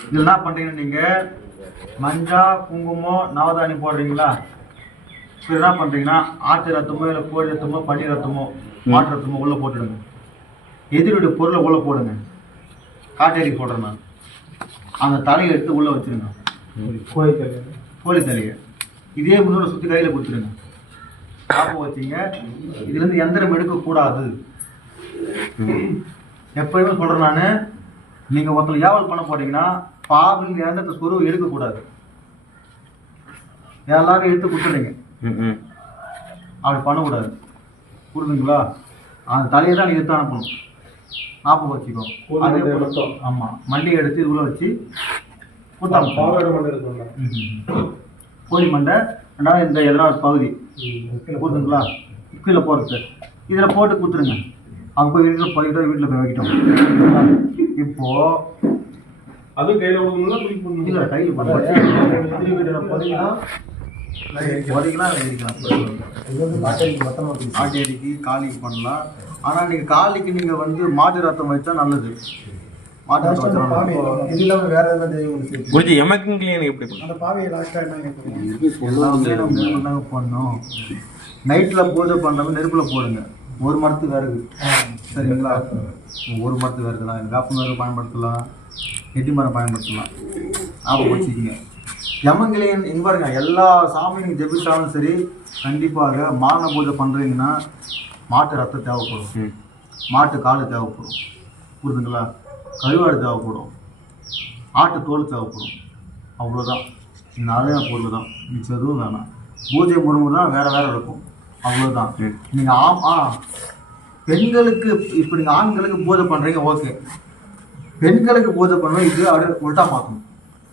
இதில் என்ன பண்ணுறீங்க நீங்கள் மஞ்சா குங்குமம் நவதானி போடுறீங்களா? இப்போ என்ன பண்ணுறீங்கன்னா ஆட்டு ரத்தமோ இல்லை கோழி ரத்தமோ பன்னீர் ரத்தமோ மாட்டு ரத்தமோ உள்ளே போட்டுடுங்க. எதிரியுடைய பொருளை உள்ளே போடுங்க. காட்டேரி போடுறேன் நான். அந்த தலையை எடுத்து உள்ளே வச்சிருங்க. கோழி தலையை. இதே முன்னோட சுற்றி கையில் கொடுத்துருங்க ஞாபகம் இதுல இதுலேருந்து எந்திரம் எடுக்கக்கூடாது. எப்பயுமே சொல்கிறேன் நான். நீங்கள் ஒருத்தர் ஏவல் பண்ண போறீங்கன்னா பாவில் எந்திரத்தை சொருவு எடுக்கக்கூடாது. எல்லாரும் எடுத்து கொடுத்துறீங்க அப்படி பண்ணக்கூடாது. புரியுதுங்களா அந்த தலையை தான் நீங்கள் எடுத்து அனுப்பணும். ஞாபகம் வச்சுக்கோ. அதே. ஆமாம் மண்டியை எடுத்து இதுக்குள்ள வச்சு கொடுத்தாங்க பாவாடை மண்டை இருக்கும்ல கோழி மண்டை ரெண்டாவது இந்த எதிராவது பகுதி. போதுங்களா கீழே போகிறது இதில் போட்டு கொடுத்துருங்க அங்கே போய் வீட்டில் போய்கிட்டோம் வீட்டில் போய் வைக்கிட்டோம் இப்போ அதுவும் கையில இல்லை? கையில் பண்ண எதிரி வீட்டில் போதீங்கன்னா போதீங்கன்னா எரிக்கலாம் ஆட்டி அடிக்கு காலிக்கு பண்ணலாம். ஆனால் நீங்கள் காலிக்கு நீங்கள் வந்து மாட்டு ரத்தம் வச்சா நல்லது. மாட்டு ரத்தம் வச்சா நல்லது. இது இல்லாம வேற எதாவது குருஜி எப்படி பண்ணும் அந்த பாவையை லாஸ்டா என்ன எல்லாமே நம்ம பண்ணோம். நைட்டில் பூஜை பண்ணுறவங்க நெருப்பில் போடுங்க. ஒரு மரத்து விறகு. சரிங்களா? ஒரு மரத்து விறகு தான். வேப்ப மரம் பயன்படுத்தலாம். நெட்டி மரம் பயன்படுத்தலாம். ஞாபகம் வச்சுக்கிங்க யமங்கிலியன் இங்கே பாருங்க. எல்லா சாமியும் ஜெபிச்சாலும் சரி கண்டிப்பாக மான பூஜை பண்ணுறீங்கன்னா மாட்டு ரத்தம் தேவைப்படும். மாட்டு கால் தேவைப்படும். புரியுதுங்களா? கழுவாடு தேவைப்படும். ஆட்டு தோல் தேவைப்படும். அவ்வளோதான் நாளே பொருள் தான். மிச்சம் எதுவும் வேணாம். பூஜை முறைமை தான் வேறு வேறு இருக்கும். அவ்வளோதான் நீங்கள் ஆம் ஆ பெண்களுக்கு இப்போ நீங்கள் ஆண்களுக்கு பூஜை பண்ணுறீங்க ஓகே பெண்களுக்கு பூஜை பண்ணுறோம் இது அப்படியே உள்டா பார்க்கணும்.